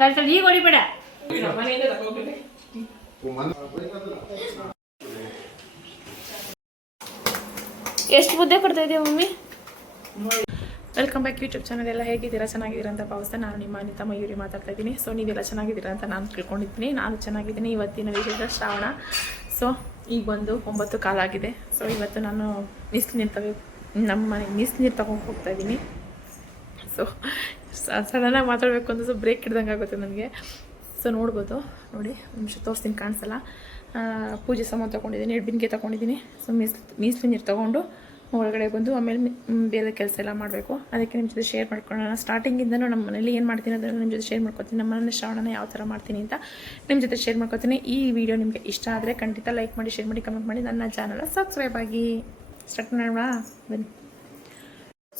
ಸರಿ ಈಗ ಹೊಡಿಬೇಡ. ಎಷ್ಟು ಮುದ್ದೆ ಕೊಡ್ತಾ ಇದೆಯಾ mummy? Welcome back YouTube channel. ಎಲ್ಲ ಹೇಗಿದ್ದೀರಾ? ಚೆನ್ನಾಗಿದ್ದೀರಾ ಅಂತ ಭಾವಿಸ್ತಾ ನಾನು ನಿಮ್ಮ ಅನಿತಾ ಮಯೂರಿ ಮಾತಾಡ್ತಾ ಇದ್ದೀನಿ. ಸೊ ನೀವೆಲ್ಲ ಚೆನ್ನಾಗಿದ್ದೀರಾ ಅಂತ ನಾನು ತಿಳ್ಕೊಂಡಿದ್ದೀನಿ. ನಾನು ಚೆನ್ನಾಗಿದ್ದೀನಿ. ಇವತ್ತಿನ ವಿಶೇಷ ಶ್ರಾವಣ. ಸೊ ಈಗ ಒಂದು 9 ಕಾಲಾಗಿದೆ. ಸೊ ಇವತ್ತು ನಾನು ನೀರು ನಮ್ಮ ಮನೆಗೆ ನೀರು ತಗೊಂಡು ಹೋಗ್ತಾ ಇದ್ದೀನಿ. ಸೊ ಸಡನ್ನಾಗಿ ಮಾತಾಡಬೇಕು ಅಂತ ಸ್ವಲ್ಪ ಬ್ರೇಕ್ ಹಿಡ್ದಂಗೆ ಆಗುತ್ತೆ ನನಗೆ. ಸೊ ನೋಡ್ಬೋದು, ನೋಡಿ ನಿಮಿಷ ತೋರಿಸ್ತೀನಿ, ಕಾಣಿಸಲ್ಲ. ಪೂಜೆ ಸಾಮಾನು ತೊಗೊಂಡಿದ್ದೀನಿ, ಎಡ್ಬಿನ್ಗೆ ತೊಗೊಂಡಿದ್ದೀನಿ. ಸೊ ಮೀಸಲು ನೀರು ತೊಗೊಂಡು ಒಳಗಡೆ ಬಂದು ಆಮೇಲೆ ಬೇರೆ ಕೆಲಸ ಎಲ್ಲ ಮಾಡಬೇಕು. ಅದಕ್ಕೆ ನಿಮ್ಮ ಜೊತೆ ಶೇರ್ ಮಾಡ್ಕೊಳ್ಳೋಣ. ಸ್ಟಾರ್ಟಿಂಗಿಂದನೂ ನಮ್ಮ ಮನೇಲಿ ಏನು ಮಾಡ್ತೀನಿ ಅದನ್ನು ನಿಮ್ಮ ಜೊತೆ ಶೇರ್ ಮಾಡ್ಕೊತೀನಿ. ನಮ್ಮ ಮನೇಲಿ ಶ್ರಾವಣನ ಯಾವ ಥರ ಮಾಡ್ತೀನಿ ಅಂತ ನಿಮ್ಮ ಜೊತೆ ಶೇರ್ ಮಾಡ್ಕೊತೀನಿ. ಈ ವಿಡಿಯೋ ನಿಮಗೆ ಇಷ್ಟ ಆದರೆ ಖಂಡಿತ ಲೈಕ್ ಮಾಡಿ, ಶೇರ್ ಮಾಡಿ, ಕಮೆಂಟ್ ಮಾಡಿ, ನನ್ನ ಚಾನಲ್ ಸಬ್ಸ್ಕ್ರೈಬ್ ಆಗಿ. ಸ್ಟಾರ್ಟ್ ಮಾಡೋಣ ಬನ್ನಿ.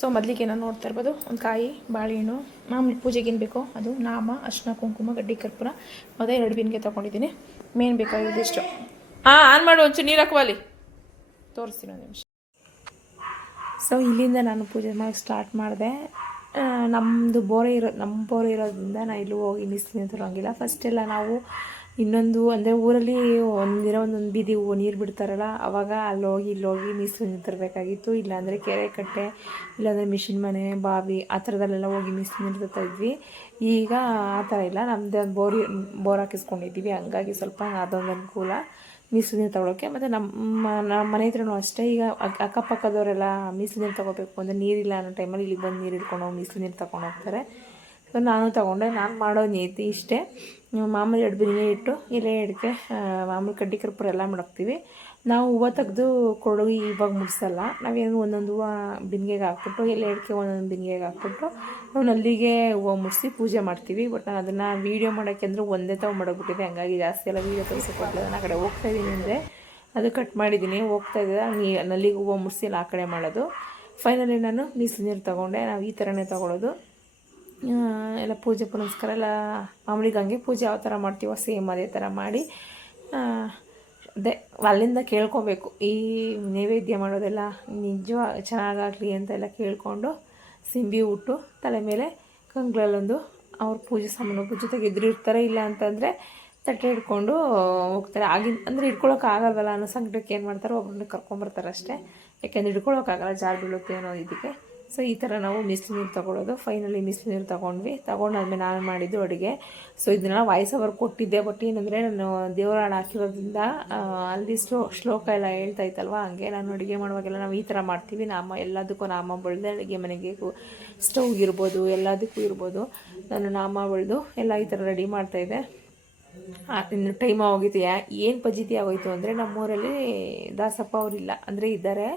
ಸೊ ಮೊದಲಿಗೆ ನಾನು ನೋಡ್ತಾ ಇರ್ಬೋದು, ಒಂದು ಕಾಯಿ, ಬಾಳೆಹಣ್ಣು, ಮಾಮೂಲಿ ಪೂಜೆಗೆ ಏನು ಬೇಕೋ ಅದು, ನಾಮ, ಅರ್ಶಿನ, ಕುಂಕುಮ, ಗಡ್ಡಿ ಕರ್ಪೂರ ಮತ್ತು 2 ಬಿನ್ಗೆ ತೊಗೊಂಡಿದ್ದೀನಿ. ಮೇನ್ ಬೇಕಾಗಿರೋದು ಇಷ್ಟು. ಆನ್ ಮಾಡು, ಒಂಚೂರು ನೀರು ಹಾಕುವಲ್ಲಿ ತೋರಿಸ್ತೀನಿ ಒಂದು ನಿಮಿಷ. ಸೊ ಇಲ್ಲಿಂದ ನಾನು ಪೂಜೆ ಮಾಡೋಕ್ಕೆ ಸ್ಟಾರ್ಟ್ ಮಾಡಿದೆ. ನಮ್ಮ ಬೋರೆ ಇರೋದ್ರಿಂದ ನಾನು ಎಲ್ಲೂ ಹೋಗಿ ನೀರು ತರೋಂಗಿಲ್ಲ. ಫಸ್ಟೆಲ್ಲ ನಾವು ಇನ್ನೊಂದು ಅಂದರೆ ಊರಲ್ಲಿ ಒಂದೊಂದು ಬೀದಿ ನೀರು ಬಿಡ್ತಾರಲ್ಲ, ಆವಾಗ ಅಲ್ಲೋಗಿ ಇಲ್ಲೋಗಿ ನೀರು ತರಬೇಕಾಗಿತ್ತು. ಇಲ್ಲಾಂದರೆ ಕೆರೆ ಕಟ್ಟೆ, ಇಲ್ಲಾಂದರೆ ಮಿಷಿನ್ ಮನೆ, ಬಾವಿ ಆ ಥರದಲ್ಲೆಲ್ಲ ಹೋಗಿ ನೀರು ತರ್ತಾಯಿದ್ವಿ. ಈಗ ಆ ಥರ ಇಲ್ಲ, ನಮ್ಮದೇ ಒಂದು ಬೋರ್ ಹಾಕಿಸ್ಕೊಂಡಿದ್ದೀವಿ. ಹಂಗಾಗಿ ಸ್ವಲ್ಪ ಅದೊಂದು ಅನುಕೂಲ ನೀರು ತೊಗೊಳೋಕ್ಕೆ. ಮತ್ತು ನಮ್ಮ ಮನೆ ಹತ್ರನೂ ಅಷ್ಟೇ. ಈಗ ಅಕ್ಕಪಕ್ಕದವರೆಲ್ಲ ನೀರು ತೊಗೋಬೇಕು ಅಂದರೆ ನೀರಿಲ್ಲ ಅನ್ನೋ ಟೈಮಲ್ಲಿ ಇಲ್ಲಿಗೆ ಬಂದು ನೀರು ಹಿಡ್ಕೊಂಡು ಹೋಗಿ ನೀರು ತಗೊಂಡು ಹೋಗ್ತಾರೆ. ಸೊ ನಾನು ತೊಗೊಂಡೆ. ನಾನು ಮಾಡೋ ನೀತಿ ಇಷ್ಟೇ, ಮಾಮೂಲಿ 2 ಬಿನ್ಗೆ ಇಟ್ಟು ಎಲೆ ಅಡಿಕೆ, ಮಾಮೂಲಿ ಕಡ್ಡಿ ಕರ್ಪೂರ ಎಲ್ಲ ಮಾಡಾಕ್ತೀವಿ. ನಾವು ಹೂವು ತೆಗೆದು ಕೊಡೋಗಿ ಇವಾಗ ಮುಡಿಸಲ್ಲ. ನಾವೇನು ಒಂದೊಂದು ಹೂವು ಬಿನ್ಗೆಗೆ ಹಾಕ್ಬಿಟ್ಟು, ಎಲೆ ಅಡಿಕೆ ಒಂದೊಂದು ಬಿನ್ಗೆಗೆ ಹಾಕ್ಬಿಟ್ಟು ನಾವು ನಲ್ಲಿಗೆ ಹೂವು ಮುಡಿಸಿ ಪೂಜೆ ಮಾಡ್ತೀವಿ. ಬಟ್ ನಾನು ಅದನ್ನು ವೀಡಿಯೋ ಮಾಡೋಕ್ಕೆ ಅಂದರೆ ಒಂದೇ ತಾವು ಮಾಡೋಗ್ಬಿಟ್ಟಿದೆ. ಹಂಗಾಗಿ ಜಾಸ್ತಿ ಎಲ್ಲ ವೀಡಿಯೋ ತೋರಿಸೋಕ್ಕೋಗ್ಲಿಲ್ಲ. ನಾನು ಆ ಕಡೆ ಹೋಗ್ತಾಯಿದ್ದೀನಿ ಅಂದರೆ ಅದು ಕಟ್ ಮಾಡಿದ್ದೀನಿ. ಹೋಗ್ತಾಯಿದ್ದೆ ನಲ್ಲಿಗೆ ಹೂವು ಮುಡಿಸಿ ಎಲ್ಲ ಆ ಕಡೆ ಮಾಡೋದು. ಫೈನಲಿ ನಾನು ನೀರು ತೊಗೊಂಡೆ. ನಾವು ಈ ಥರನೇ ತೊಗೊಳೋದು. ಎಲ್ಲ ಪೂಜೆ ಪುನಸ್ಕಾರ ಎಲ್ಲ ಮಾಮೂಲಿ ಗಂಗೆ ಪೂಜೆ ಯಾವ ಥರ ಮಾಡ್ತೀವೋ ಸೇಮ್ ಅದೇ ಥರ ಮಾಡಿ ಅದೇ ಅಲ್ಲಿಂದ ಕೇಳ್ಕೊಬೇಕು. ಈ ನೈವೇದ್ಯ ಮಾಡೋದೆಲ್ಲ ನಿಜವಾಗಿ ಚೆನ್ನಾಗಾಗಲಿ ಅಂತೆಲ್ಲ ಕೇಳಿಕೊಂಡು ಸಿಂಬಿ ಉಟ್ಟು ತಲೆ ಮೇಲೆ ಕಂಗ್ಳಲ್ಲೊಂದು ಅವ್ರ ಪೂಜೆ ಸಾಮಾನು ಜೊತೆಗೆ ಇರ್ತಾರೆ. ಇಲ್ಲ ಅಂತಂದರೆ ತಟ್ಟೆ ಹಿಡ್ಕೊಂಡು ಹೋಗ್ತಾರೆ. ಅಂದರೆ ಹಿಡ್ಕೊಳಕ್ಕಾಗಲ್ವಲ್ಲ ಅನ್ನೋ ಸಂಕಟಕ್ಕೆ ಏನು ಮಾಡ್ತಾರೆ, ಒಬ್ಬರನ್ನ ಕರ್ಕೊಂಬರ್ತಾರೆ ಅಷ್ಟೇ. ಯಾಕೆಂದರೆ ಹಿಡ್ಕೊಳಕ್ಕಾಗಲ್ಲ, ಜಾರು ಬೀಳುತ್ತೆ ಅನ್ನೋ ಇದಕ್ಕೆ. ಸೊ ಈ ಥರ ನಾವು ನೀರು ತೊಗೊಳೋದು. ಫೈನಲಿ ನೀರು ತೊಗೊಂಡಾದ್ಮೇಲೆ ನಾನು ಮಾಡಿದ್ದು ಅಡುಗೆ. ಸೊ ಇದನ್ನೆಲ್ಲ ವಾಯ್ಸ್ ಓವರ್ ಕೊಟ್ಟಿದ್ದೆ. ಬಟ್ ಏನಂದರೆ ನಾನು ದೇವರ ಹಾಡು ಹಾಕಿರೋದ್ರಿಂದ ಅಲ್ಲಿ ಶ್ಲೋಕ ಎಲ್ಲ ಹೇಳ್ತಾ ಇತ್ತಲ್ವ, ಹಂಗೆ ನಾನು ಅಡುಗೆ ಮಾಡುವಾಗೆಲ್ಲ ನಾವು ಈ ಥರ ಮಾಡ್ತೀವಿ. ಎಲ್ಲದಕ್ಕೂ ನಾಮ ಬಳ್ದೆ ಅಡುಗೆ ಮನೆಗೆ ಸ್ಟವ್ಗೆ ಇರ್ಬೋದು, ಎಲ್ಲದಕ್ಕೂ ಇರ್ಬೋದು, ನಾನು ನಾಮ ಬಳ್ದು ಎಲ್ಲ ಈ ಥರ ರೆಡಿ ಮಾಡ್ತಾಯಿದ್ದೆ. ಇನ್ನು ಟೈಮ್ ಆಗೋಗಿತ್ತು. ಏನು ಪಜಿತಿ ಆಗೋಯಿತು ಅಂದರೆ, ನಮ್ಮೂರಲ್ಲಿ ದಾಸಪ್ಪ ಅವರಿಲ್ಲ, ಅಂದರೆ ಇದ್ದಾರೆ,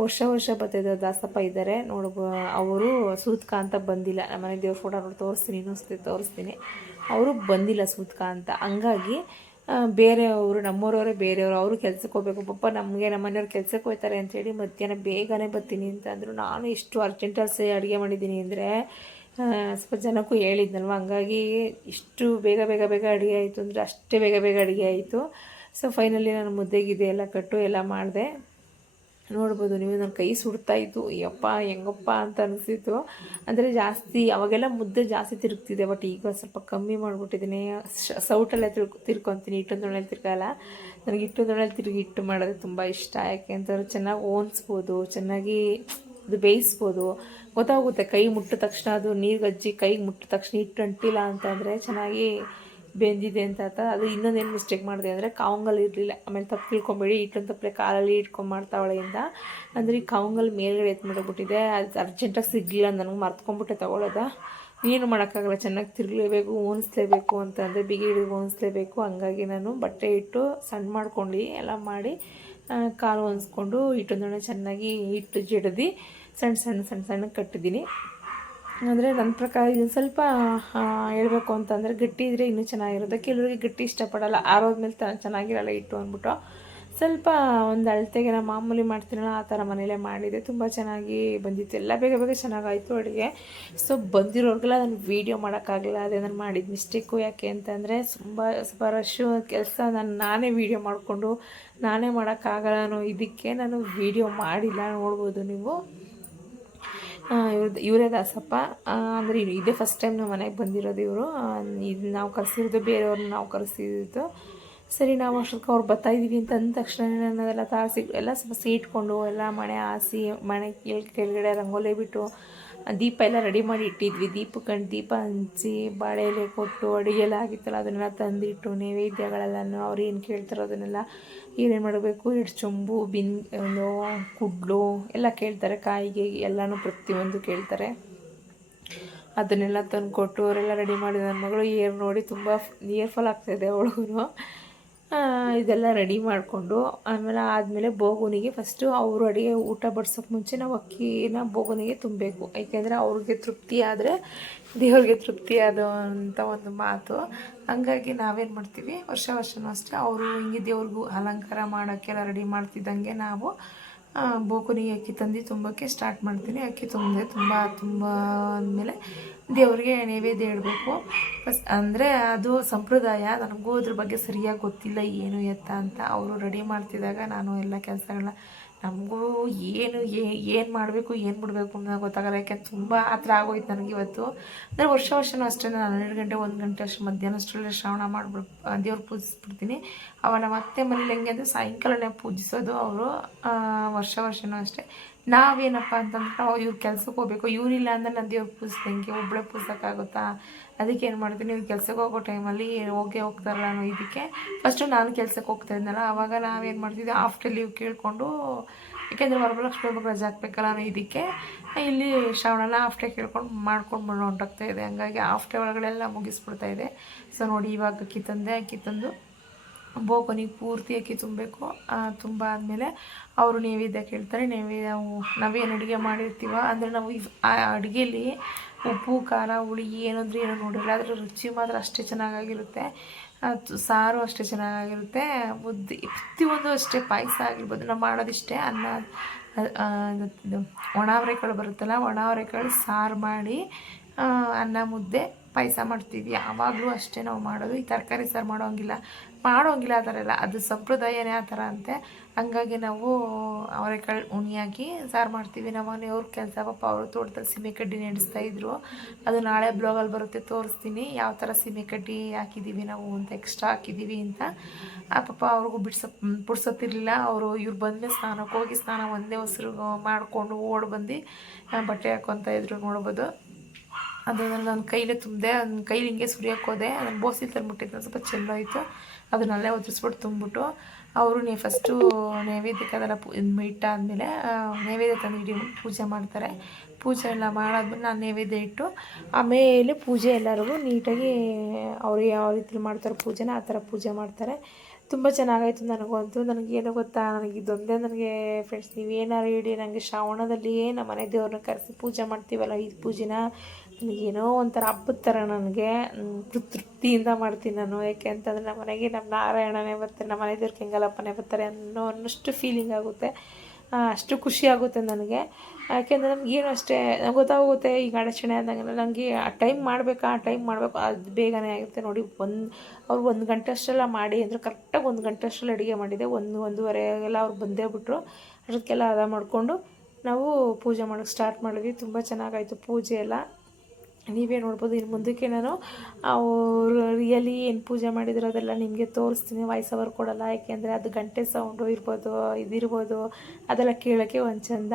ವರ್ಷ ಬರ್ತಾಯಿದ್ದಾರೆ. ದಾಸಪ್ಪ ಇದ್ದಾರೆ ಅವರು ಸೂತ್ಕ ಅಂತ ಬಂದಿಲ್ಲ. ನಮ್ಮನೆ ದೇವ್ರ ಫೋಟೋ ನೋಡಿ ತೋರಿಸ್ತೀನಿ, ಇನ್ನೊಂದ್ಸತಿ ತೋರಿಸ್ತೀನಿ. ಅವರು ಬಂದಿಲ್ಲ ಸೂತ್ಕ ಅಂತ. ಹಂಗಾಗಿ ಬೇರೆಯವರು, ನಮ್ಮೂರವರೇ ಬೇರೆಯವರು, ಅವರು ಕೆಲ್ಸಕ್ಕೆ ಹೋಗ್ಬೇಕು. ಪಾಪ ನಮ್ಮ ಮನೆಯವ್ರು ಕೆಲ್ಸಕ್ಕೆ ಹೋಗ್ತಾರೆ ಅಂಥೇಳಿ ಮಧ್ಯಾಹ್ನ ಬೇಗನೆ ಬರ್ತೀನಿ ಅಂತಂದರು. ನಾನು ಎಷ್ಟು ಅರ್ಜೆಂಟಲ್ಲಿ ಅಡುಗೆ ಮಾಡಿದ್ದೀನಿ ಅಂದರೆ ಸ್ವಲ್ಪ ಜನಕ್ಕೂ ಹೇಳಿದ್ನಲ್ವ, ಹಂಗಾಗಿ ಇಷ್ಟು ಬೇಗ ಅಡುಗೆ ಆಯಿತು ಅಂದರೆ ಅಷ್ಟೇ ಬೇಗ ಅಡುಗೆ ಆಯಿತು. ಸೊ ಫೈನಲಿ ನಾನು ಮುದ್ದೆಗಿದೆ ಎಲ್ಲ ಕಟ್ಟು ಎಲ್ಲ ಮಾಡಿದೆ. ನೋಡ್ಬೋದು ನೀವು, ನನ್ನ ಕೈ ಸುಡ್ತಾಯಿತ್ತು. ಯಪ್ಪ ಹೆಂಗಪ್ಪ ಅಂತ ಅನಿಸಿತು. ಅಂದರೆ ಜಾಸ್ತಿ ಅವಾಗೆಲ್ಲ ಮುದ್ದೆ ಜಾಸ್ತಿ ತಿರುಗ್ತಿದೆ. ಬಟ್ ಈಗ ಸ್ವಲ್ಪ ಕಮ್ಮಿ ಮಾಡಿಬಿಟ್ಟಿದ್ದೀನಿ. ಸೌಟಲ್ಲೇ ತಿರ್ಕೊತೀನಿ, ಹಿಟ್ಟೊಂದೊಳಗೆ ತಿರ್ಗಲ್ಲ. ನನಗೆ ಹಿಟ್ಟೊಂದೊಳಗೆ ತಿರುಗಿ ಹಿಟ್ಟು ಮಾಡೋದು ತುಂಬ ಇಷ್ಟ. ಯಾಕೆ ಅಂತಂದ್ರೆ ಚೆನ್ನಾಗಿ ಓನ್ಸ್ಬೋದು, ಚೆನ್ನಾಗಿ ಅದು ಬೇಯಿಸ್ಬೋದು, ಗೊತ್ತಾಗುತ್ತೆ. ಕೈ ಮುಟ್ಟಿದ ತಕ್ಷಣ ಅದು ನೀರು ಗಜ್ಜಿ ಕೈಗೆ ಮುಟ್ಟಿದ ತಕ್ಷಣ ಹಿಟ್ಟು ಅಂಟಿಲ್ಲ ಅಂತಂದರೆ ಚೆನ್ನಾಗಿ ಬೆಂದಿದೆ ಅಂತ ಅರ್ಥ. ಅದು ಇನ್ನೊಂದೇನು ಮಿಸ್ಟೇಕ್ ಮಾಡಿದೆ ಅಂದರೆ ಕಾವಂಗಲ್ ಇರಲಿಲ್ಲ. ಆಮೇಲೆ ತಪ್ಪು ತಿಳ್ಕೊಬೇಡಿ, ಹಿಟ್ಟೊಂದು ತಪ್ಪಲೆ ಕಾಲಲ್ಲಿ ಇಟ್ಕೊಂಡು ಮಾಡ್ತಾವಳೆಯಿಂದ ಅಂದರೆ ಈ ಕಾವಂಗಲ್ ಮೇಲ್ಗಡೆ ಎತ್ತು ಮಾಡಿಬಿಟ್ಟಿದೆ. ಅದು ಅರ್ಜೆಂಟಾಗಿ ಸಿಗಲಿಲ್ಲ, ನನಗೆ ಮರ್ತ್ಕೊಂಡ್ಬಿಟ್ಟೆ ತೊಗೊಳೋದ. ಏನು ಮಾಡೋಕ್ಕಾಗಲ್ಲ, ಚೆನ್ನಾಗಿ ತಿರುಗಲೇಬೇಕು, ಓನಿಸ್ಲೇಬೇಕು ಅಂತಂದರೆ ಬಿಗಿ ಹಿಡಿದು ಓನಿಸ್ಲೇಬೇಕು. ಹಂಗಾಗಿ ನಾನು ಬಟ್ಟೆ ಇಟ್ಟು ಸಣ್ಣ ಮಾಡ್ಕೊಂಡು ಎಲ್ಲ ಮಾಡಿ ಕಾಲು ಒನ್ಸ್ಕೊಂಡು ಹಿಟ್ಟೊಂದೊಣೆ ಚೆನ್ನಾಗಿ ಹಿಟ್ಟು ಜಡ್ದು ಸಣ್ಣ ಕಟ್ಟಿದ್ದೀನಿ. ಅಂದರೆ ನನ್ನ ಪ್ರಕಾರ ಇದನ್ನು ಸ್ವಲ್ಪ ಹೇಳಬೇಕು ಅಂತಂದರೆ ಗಟ್ಟಿ ಇದ್ದರೆ ಇನ್ನೂ ಚೆನ್ನಾಗಿರುತ್ತೆ. ಕೆಲವರಿಗೆ ಗಟ್ಟಿ ಇಷ್ಟಪಡಲ್ಲ, ಆರೋದ್ಮೇಲೆ ಚೆನ್ನಾಗಿರಲ್ಲ ಹಿಟ್ಟು ಅಂದ್ಬಿಟ್ಟು ಸ್ವಲ್ಪ ಒಂದು ಅಳತೆಗೆ ನಾನು ಮಾಮೂಲಿ ಮಾಡ್ತೀನಲ್ಲ ಆ ಥರ ಮನೇಲೇ ಮಾಡಿದೆ. ತುಂಬ ಚೆನ್ನಾಗಿ ಬಂದಿತ್ತು, ಎಲ್ಲ ಬೇಗ ಚೆನ್ನಾಗಾಯಿತು ಅಡುಗೆ. ಸೊ ಬಂದಿರೋರಿಗೆಲ್ಲ ನಾನು ವೀಡಿಯೋ ಮಾಡೋಕ್ಕಾಗಲ್ಲ, ಅದೇ ನಾನು ಮಾಡಿದ ಮಿಸ್ಟೇಕು. ಯಾಕೆ ಅಂತಂದರೆ ಸ್ವಲ್ಪ ರಶ್ಶು ಕೆಲಸ, ನಾನೇ ವೀಡಿಯೋ ಮಾಡಿಕೊಂಡು ನಾನೇ ಮಾಡೋಕ್ಕಾಗಲ್ಲ ಅನ್ನೋ ಇದಕ್ಕೆ ನಾನು ವೀಡಿಯೋ ಮಾಡಿಲ್ಲ. ನೋಡ್ಬೋದು ನೀವು. ಇವರೇ ದಾಸಪ್ಪ. ಅಂದರೆ ಇದೇ ಫಸ್ಟ್ ಟೈಮ್ ನಮ್ಮ ಮನೆಗೆ ಬಂದಿರೋದು ಇವರು. ಇದು ನಾವು ಕರೆಸಿರೋದು ಬೇರೆಯವ್ರನ್ನ ನಾವು ಕರೆಸಿದ್ದು. ಸರಿ ನಾವು ಅಷ್ಟಕ್ಕೆ ಅವ್ರು ಬರ್ತಾಯಿದ್ದೀವಿ ಅಂತ ಅಂದ ತಕ್ಷಣ ನನ್ನದೆಲ್ಲ ತಾಸಿ ಎಲ್ಲ ಸ್ವಲ್ಪ ಇಟ್ಕೊಂಡು ಎಲ್ಲ ಮಣೆ ಹಾಸಿ ಮಣೆ ಕೆಳಗಡೆ ರಂಗೋಲಿ ಬಿಟ್ಟು ದೀಪ ಎಲ್ಲ ರೆಡಿ ಮಾಡಿ ಇಟ್ಟಿದ್ವಿ. ದೀಪ ಹಂಚಿ ಬಾಳೆ ಎಲೆ ಕೊಟ್ಟು ಅಡುಗೆ ಎಲ್ಲ ಆಗಿತ್ತಲ್ಲ ಅದನ್ನೆಲ್ಲ ತಂದಿಟ್ಟು ನೈವೇದ್ಯಗಳೆಲ್ಲನೂ ಅವ್ರು ಏನು ಕೇಳ್ತಾರೋ ಅದನ್ನೆಲ್ಲ ಏನೇನು ಮಾಡಬೇಕು, ಎರಡು ಚೊಂಬು ಒಂದು ಕುಡ್ಲು ಎಲ್ಲ ಕೇಳ್ತಾರೆ, ಕಾಯಿಗೆ ಎಲ್ಲನೂ ಪ್ರತಿಯೊಂದು ಕೇಳ್ತಾರೆ. ಅದನ್ನೆಲ್ಲ ತಂದು ಕೊಟ್ಟು ಅವರೆಲ್ಲ ರೆಡಿ ಮಾಡಿ ನನ್ನ ಮಗಳು ಏರ್ ನೋಡಿ ತುಂಬ ಏರ್ ಫಾಲ್ ಆಗ್ತಾಯಿದೆ ಅವಳಿಗೂ. ಇದೆಲ್ಲ ರೆಡಿ ಮಾಡಿಕೊಂಡು ಆದಮೇಲೆ ಬೋಗುನಿಗೆ ಫಸ್ಟು ಅವರು ಅಡುಗೆ ಊಟ ಬಡ್ಸೋಕ್ಕೆ ಮುಂಚೆ ನಾವು ಅಕ್ಕಿನ ಬೋಗುನಿಗೆ ತುಂಬಬೇಕು. ಏಕೆಂದರೆ ಅವ್ರಿಗೆ ತೃಪ್ತಿ ಆದರೆ ದೇವ್ರಿಗೆ ತೃಪ್ತಿ ಅದು ಅಂತ ಒಂದು ಮಾತು. ಹಂಗಾಗಿ ನಾವೇನು ಮಾಡ್ತೀವಿ, ವರ್ಷನೂ ಅಷ್ಟೇ ಅವರು ಹಿಂಗೆ ದೇವ್ರಿಗೂ ಅಲಂಕಾರ ಮಾಡೋಕ್ಕೆಲ್ಲ ರೆಡಿ ಮಾಡ್ತಿದ್ದಂಗೆ ನಾವು ಬೋಗುನಿಗೆ ಅಕ್ಕಿ ತಂದು ತುಂಬಕ್ಕೆ ಸ್ಟಾರ್ಟ್ ಮಾಡ್ತೀನಿ. ಅಕ್ಕಿ ತುಂಬ ಅಂದಮೇಲೆ ದೇವ್ರಿಗೆ ನೈವೇದ್ಯ ಇಡಬೇಕು ಫಸ್ಟ್. ಅಂದರೆ ಅದು ಸಂಪ್ರದಾಯ, ನನಗೂ ಅದ್ರ ಬಗ್ಗೆ ಸರಿಯಾಗಿ ಗೊತ್ತಿಲ್ಲ ಏನು ಎತ್ತ ಅಂತ. ಅವರು ರೆಡಿ ಮಾಡ್ತಿದ್ದಾಗ ನಾನು ಎಲ್ಲ ಕೆಲಸಗಳನ್ನ ನಮಗೂ ಏನು ಮಾಡಬೇಕು ಏನು ಬಿಡಬೇಕು ಅಂತ ಗೊತ್ತಾಗಲ್ಲ. ಯಾಕೆಂದ್ರೆ ತುಂಬ ಆ ಥರ ಆಗೋಯ್ತು ನನಗೆ ಇವತ್ತು. ಅಂದರೆ ವರ್ಷನೂ ಅಷ್ಟೇ ನಾನು 12 ಗಂಟೆ 1 ಗಂಟೆ ಅಷ್ಟು ಮಧ್ಯಾಹ್ನ ಅಷ್ಟರಲ್ಲೇ ಶ್ರವಣ ಮಾಡಿಬಿಟ್ಟು ದೇವ್ರು ಪೂಜಿಸ್ಬಿಡ್ತೀನಿ. ಅವನ ಮತ್ತೆ ಮನೇಲಿ ಹೆಂಗೆ ಅಂದರೆ ಸಾಯಂಕಾಲನೇ ಪೂಜಿಸೋದು ಅವರು. ವರ್ಷನೂ ಅಷ್ಟೇ. ನಾವೇನಪ್ಪ ಅಂತಂದ್ರೆ ನಾವು ಇವ್ರು ಕೆಲ್ಸಕ್ಕೆ ಹೋಗ್ಬೇಕು, ಇವರಿಲ್ಲ ಅಂದರೆ ನಾನು ದೇವ್ರು ಪೂಜಿಸ್ದಂಗೆ ಒಬ್ಬಳೇ ಪೂಜಿಸೋಕ್ಕಾಗುತ್ತಾ? ಅದಕ್ಕೆ ಏನು ಮಾಡ್ತೀನಿ, ಇವ್ರು ಕೆಲ್ಸಕ್ಕೆ ಹೋಗೋ ಟೈಮಲ್ಲಿ ಹೋಗ್ತಾರಲ್ಲ ಅನ್ನೋ ಇದಕ್ಕೆ ಫಸ್ಟು ನಾನು ಕೆಲ್ಸಕ್ಕೆ ಹೋಗ್ತಾ ಇದ್ನಲ್ಲ, ಆವಾಗ ನಾವೇನು ಮಾಡ್ತಿದ್ವಿ ಹಾಫ್ ಡೇ ಲೀವ್ ಕೇಳಿಕೊಂಡು, ಯಾಕೆಂದರೆ ವರಮಹಾಲಕ್ಷ್ಮಿ ಹಬ್ಬಕ್ಕೆ ರಜೆ ಹಾಕ್ಬೇಕಲ್ಲ ಅನ್ನೋ ಇದಕ್ಕೆ ಇಲ್ಲಿ ಶ್ರಾವಣನ ಹಾಫ್ ಡೇ ಕೇಳ್ಕೊಂಡು ಮಾಡ್ಕೊಂಡು ಹೊಂಟೋಗ್ತಾಯಿದೆ. ಹಂಗಾಗಿ ಹಾಫ್ ಡೇ ಒಳಗಡೆ ಎಲ್ಲ ಮುಗಿಸ್ಬಿಡ್ತಾಯಿದೆ. ಸೊ ನೋಡಿ, ಇವಾಗ ಅಕ್ಕಿ ತಂದು ಬೋಗೊನಿಗೆ ಪೂರ್ತಿ ಅಕ್ಕಿ ತುಂಬಬೇಕು. ತುಂಬ ಆದಮೇಲೆ ಅವರು ನೈವೇದ್ಯ ಕೇಳ್ತಾರೆ. ನಾವೇನು ಅಡುಗೆ ಮಾಡಿರ್ತೀವ ಅಂದರೆ ನಾವು ಆ ಅಡುಗೆಯಲ್ಲಿ ಉಪ್ಪು ಖಾರ ಹುಳಿ ಏನಂದ್ರೆ ಏನೋ ನೋಡಿಲ್ಲ, ಅದರ ರುಚಿ ಮಾತ್ರ ಅಷ್ಟೇ ಚೆನ್ನಾಗಿರುತ್ತೆ. ಸಾರು ಅಷ್ಟೇ ಚೆನ್ನಾಗಿರುತ್ತೆ. ಮುದ್ದೆ ಪ್ರತಿಯೊಂದು ಅಷ್ಟೇ. ಪಾಯಸ ಆಗಿರ್ಬೋದು, ನಾವು ಮಾಡೋದಿಷ್ಟೇ. ಒಣ ಅವರೆಕಾಳು ಬರುತ್ತಲ್ಲ, ಒಣ ಅವರೆಕಾಳು ಸಾರು ಮಾಡಿ ಅನ್ನ ಮುದ್ದೆ ಪಾಯಸ ಮಾಡ್ತೀವಿ. ಯಾವಾಗಲೂ ಅಷ್ಟೇ ನಾವು ಮಾಡೋದು. ಈ ತರಕಾರಿ ಸಾರು ಮಾಡೋಂಗಿಲ್ಲ ಆ ಥರ ಎಲ್ಲ. ಅದು ಸಂಪ್ರದಾಯನೇ ಆ ಥರ ಅಂತೆ. ಹಂಗಾಗಿ ನಾವು ಅವರೆಕಾಳು ಉಣಿ ಹಾಕಿ ಸಾರು ಮಾಡ್ತೀವಿ. ನಮ್ಮ ಮನೆಯವ್ರ ಕೆಲಸ ಪಾಪ ಅವರು ತೋಟದಲ್ಲಿ ಸೀಮೆಕಡ್ಡಿ ನೆಡೆಸ್ತಾಯಿದ್ರು. ಅದು ನಾಳೆ ಬ್ಲಾಗಲ್ಲಿ ಬರುತ್ತೆ, ತೋರಿಸ್ತೀನಿ ಯಾವ ಥರ ಸೀಮೆಕಡ್ಡಿ ಹಾಕಿದ್ದೀವಿ ನಾವು ಅಂತ, ಎಕ್ಸ್ಟ್ರಾ ಹಾಕಿದ್ದೀವಿ ಅಂತ. ಪಾಪ ಅವ್ರಿಗೂ ಬಿಡ್ಸೋತಿರ್ಲಿಲ್ಲ. ಇವ್ರು ಬಂದಮೇಲೆ ಸ್ನಾನಕ್ಕೆ ಹೋಗಿ ಸ್ನಾನ ಒಂದೇ ಹೊಸರು ಮಾಡಿಕೊಂಡು ಬಂದು ಬಟ್ಟೆ ಹಾಕ್ಕೊತ ಇದ್ರು, ನೋಡ್ಬೋದು. ಅದು ನನ್ನ ಕೈಲೇ ತುಂಬಿದೆ. ನನ್ನ ಕೈಲಿ ಹಿಂಗೆ ಸುರಿಯೋಕ್ಕೆ ಹೋದೆ, ಅದನ್ನು ಬೋಸಿ ತಂದುಬಿಟ್ಟಿದ್ದು ಸ್ವಲ್ಪ ಚೆಲ್ಲೋಯ್ತು. ಅದನ್ನಲ್ಲೇ ಒದಿಸ್ಬಿಟ್ಟು ತುಂಬಿಬಿಟ್ಟು ಅವರು ಫಸ್ಟು ನೈವೇದ್ಯಕ್ಕೆ ಅದೆಲ್ಲ ಇಟ್ಟಾದಮೇಲೆ ನೈವೇದ್ಯ ತಂದು ಪೂಜೆ ಮಾಡ್ತಾರೆ. ಪೂಜೆ ಎಲ್ಲ ಮಾಡಾದ್ಮೇಲೆ ನಾನು ನೈವೇದ್ಯ ಇಟ್ಟು ಆಮೇಲೆ ಪೂಜೆ ಎಲ್ಲರಿಗೂ ನೀಟಾಗಿ ಅವ್ರು ಯಾವ ರೀತಿ ಮಾಡ್ತಾರೆ ಪೂಜೆನ ಆ ಥರ ಪೂಜೆ ಮಾಡ್ತಾರೆ. ತುಂಬ ಚೆನ್ನಾಗಾಯಿತು ನನಗಂತೂ. ನನಗೇನು ಗೊತ್ತಾ, ಇದೊಂದೇ ನನಗೆ ಫ್ರೆಂಡ್ಸ್, ನೀವೇನಾರು ಹೇಳಿ, ನನಗೆ ಶ್ರಾವಣದಲ್ಲಿಯೇ ನಮ್ಮ ಮನೆ ದೇವ್ರನ್ನ ಕರೆಸಿ ಪೂಜೆ ಮಾಡ್ತೀವಲ್ಲ, ಈ ಪೂಜೆನ ನನಗೇನೋ ಒಂಥರ ಹಬ್ಬದ ಥರ ನನಗೆ ತೃಪ್ತಿಯಿಂದ ಮಾಡ್ತೀನಿ ನಾನು. ಯಾಕೆ ಅಂತಂದರೆ ನಮ್ಮ ಮನೆಗೆ ನಮ್ಮ ನಾರಾಯಣನೇ ಬರ್ತಾರೆ, ನಮ್ಮ ಮನೆ ದೇವ್ರ ಕೆಂಗಲಪ್ಪನೇ ಬರ್ತಾರೆ ಅನ್ನೋಷ್ಟು ಫೀಲಿಂಗ್ ಆಗುತ್ತೆ. ಅಷ್ಟು ಖುಷಿ ಆಗುತ್ತೆ ನನಗೆ. ಯಾಕೆಂದರೆ ನಮಗೇನು ಅಷ್ಟೇ ಗೊತ್ತಾಗುತ್ತೆ. ಈಗ ಅಡಚಣೆ ಆದಂಗೆ ನನಗೆ ಆ ಟೈಮ್ ಮಾಡಬೇಕು ಅದು ಬೇಗನೆ ಆಗುತ್ತೆ. ನೋಡಿ, ಅವ್ರು 1 ಗಂಟೆ ಅಷ್ಟೆಲ್ಲ ಮಾಡಿ ಅಂದರೆ ಕರೆಕ್ಟಾಗಿ 1 ಗಂಟೆ ಅಷ್ಟರಲ್ಲಿ ಅಡುಗೆ ಮಾಡಿದೆ. 1-1:30 ಅವ್ರು ಬಂದೇ ಬಿಟ್ಟರು. ಅದಕ್ಕೆಲ್ಲ ಹದ ಮಾಡಿಕೊಂಡು ನಾವು ಪೂಜೆ ಮಾಡೋಕ್ಕೆ ಸ್ಟಾರ್ಟ್ ಮಾಡಿದ್ವಿ. ತುಂಬ ಚೆನ್ನಾಗಾಯಿತು ಪೂಜೆ ಎಲ್ಲ. ನೀವೇ ನೋಡ್ಬೋದು. ಇನ್ನು ಮುಂದಕ್ಕೆ ನಾನು ಅವರು ರಿಯಲಿ ಏನು ಪೂಜೆ ಮಾಡಿದ್ರು ಅದೆಲ್ಲ ನಿಮಗೆ ತೋರಿಸ್ತೀನಿ. ವಾಯ್ಸ್ ಓವರ್ ಕೊಡೋಲ್ಲ, ಯಾಕೆಂದರೆ ಅದು ಗಂಟೆ ಸೌಂಡು ಇರ್ಬೋದು, ಇದಿರ್ಬೋದು, ಅದೆಲ್ಲ ಕೇಳೋಕ್ಕೆ ಒಂದು ಚಂದ.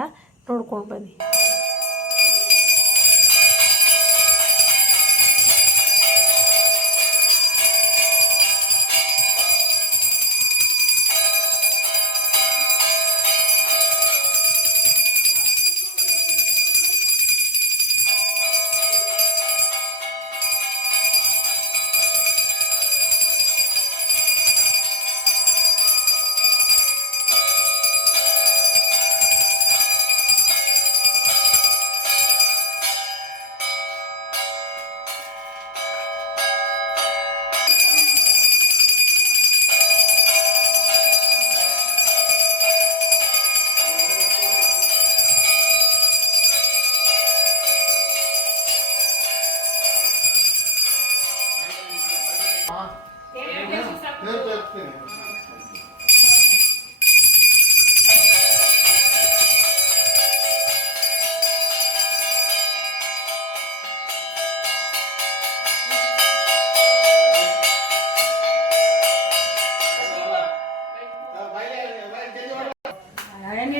ನೋಡ್ಕೊಂಡು ಬನ್ನಿ.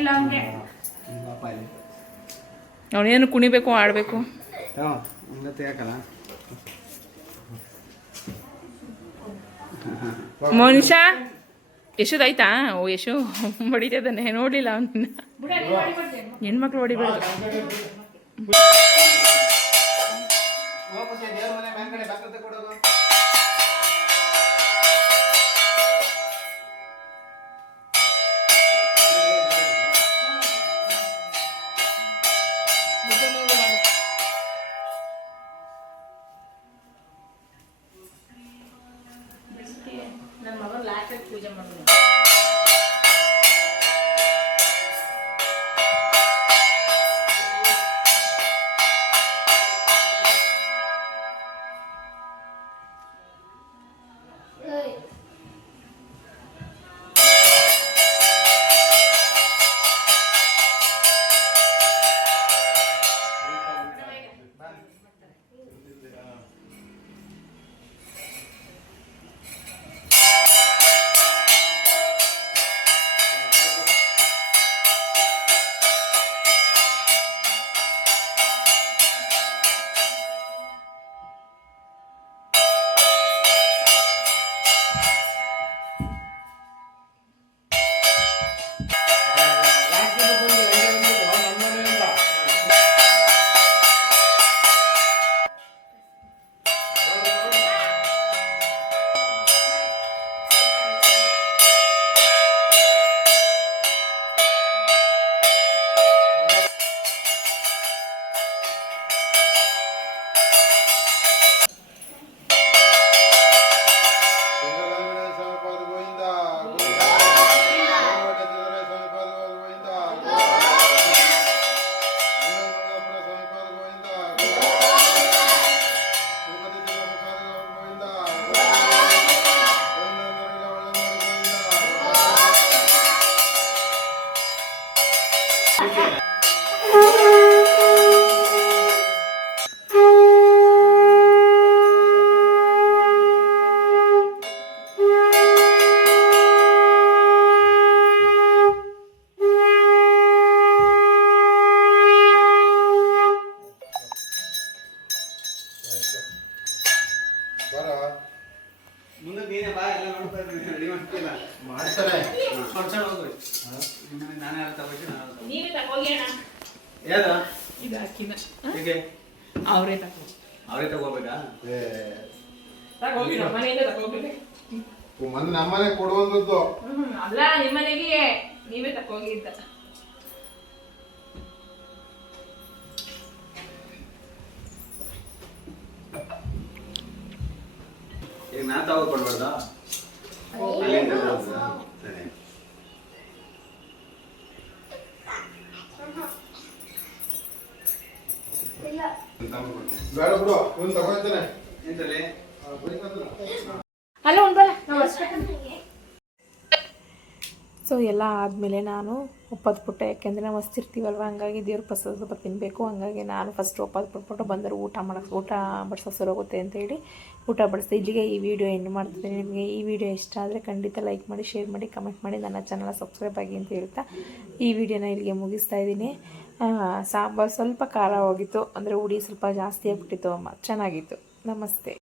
ನೋಡ್ಲಿಲ್ಲ ಅವನಿಗೆ. ಅವನೇನು ಕುಣಿಬೇಕು ಆಡಬೇಕು. ಮೋನಿಶಾ ಯಶೋದಾಯ್ತಾ? ಓ ಯಶು ಹೊಡಿತದಾನೆ, ನೋಡ್ಲಿಲ್ಲ ಅವನ್ನ. ಹೆಣ್ಮಕ್ಳು ಹೊಡಿಬಾರ್ದು. ನನ್ನ ಮಗನ ಲಾಸ್ಟ್ ಪೂಜೆ ಮಾಡೋದು. ನೀವೇ ತಗೋಗಿ ಅಣ್ಣ. ಇದು ಅಕ್ಕಿನ ಅವರೇ ತಗೋಬೇಕಾ? ತಗೋಗಿ ನಮ್ಮ ಮನೆಯಿಂದ ತಗೋಬೇಕು. ನಮ್ಮನೆ ಕೊಡುವಂಥದ್ದು ಅಲ್ಲ, ನಿಮ್ಮನೆಗೆ ನೀವೇ ತಗೋಗಿ ಇದ್ದ. ಈಗ ನಾ ತಗೋ ಕೊಡ್ಬಾರ್ದಾ? ಸರಿ. ಬೇಡ ಬಿಡು, ಇವನು ತಗೋತಾನೆ. ಅಲ್ಲ ಉಂಟಲ್ಲ. ಸೊ ಎಲ್ಲ ಆದಮೇಲೆ ನಾನು ಒಪ್ಪದ್ಬಿಟ್ಟೆ, ಯಾಕೆಂದರೆ ನಾವು ಹೊಸ್ತಿರ್ತೀವಲ್ವ, ಹಂಗಾಗಿ ದೇವ್ರ ಪ್ರಸಾದ ಸ್ವಲ್ಪ ತಿನ್ನಬೇಕು. ಹಂಗಾಗಿ ನಾನು ಫಸ್ಟ್ ಒಪ್ಪದ್ಬಿಟ್ಬಿಟ್ಟು ಬಂದರು ಊಟ ಬಡಿಸೋ ಸರೋಗುತ್ತೆ ಅಂತ ಹೇಳಿ ಊಟ ಬಡಿಸ್ದೆ. ಇಲ್ಲಿಗೆ ಈ ವಿಡಿಯೋ ಎಂಡ್ ಮಾಡ್ತಿದ್ದೀನಿ. ನಿಮಗೆ ಈ ವಿಡಿಯೋ ಇಷ್ಟ ಆದರೆ ಖಂಡಿತ ಲೈಕ್ ಮಾಡಿ, ಶೇರ್ ಮಾಡಿ, ಕಮೆಂಟ್ ಮಾಡಿ, ನನ್ನ ಚಾನಲ್ ಸಬ್ಸ್ಕ್ರೈಬ್ ಆಗಿ ಅಂತ ಹೇಳ್ತಾ ಈ ವಿಡಿಯೋನ ಇಲ್ಲಿಗೆ ಮುಗಿಸ್ತಾ ಇದ್ದೀನಿ. ಸಾಂಬಾರು ಸ್ವಲ್ಪ ಖಾರ ಹೋಗಿತ್ತು, ಅಂದರೆ ಹುಳಿ ಸ್ವಲ್ಪ ಜಾಸ್ತಿ ಆಗಿಬಿಟ್ಟಿತ್ತು. ಚೆನ್ನಾಗಿತ್ತು. ನಮಸ್ತೆ.